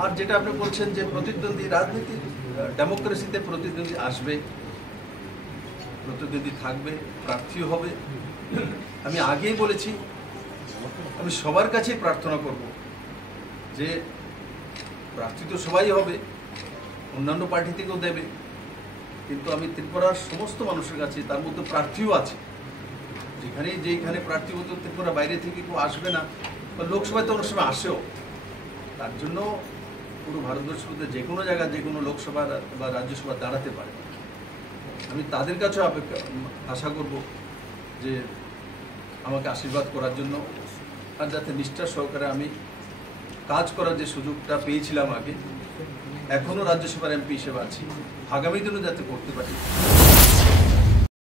আর যেটা আপনি বলছেন যে প্রতিদ্বন্দ্বী রাজনীতি, ডেমোক্রেসিতে প্রতিদ্বন্দ্বী আসবে, প্রতিদ্বন্দ্বী থাকবে, প্রার্থীও হবে। আমি আগেই বলেছি, আমি সবার কাছেই প্রার্থনা করব যে প্রার্থী তো সবাই হবে, অন্যান্য পার্টি থেকেও দেবে, কিন্তু আমি ত্রিপুরার সমস্ত মানুষের কাছে, তার মধ্যে প্রার্থীও আছে, যেখানে প্রার্থী হতো ত্রিপুরা বাইরে থেকে কেউ আসবে না, বা লোকসভায় তো অনেক সময় আসেও, তার জন্য পুরো ভারতবর্ষের মধ্যে যে কোনো জায়গায় যে কোনো লোকসভা বা রাজ্যসভা দাঁড়াতে পারে। আমি তাদের কাছেও আশা করব যে আমাকে আশীর্বাদ করার জন্য, আর যাতে নিষ্ঠার সহকারে আমি কাজ করার যে সুযোগটা পেয়েছিলাম আগে, এখনও রাজ্যসভার এমপি হিসেবে আছি, আগামী দিনও যাতে করতে পারি।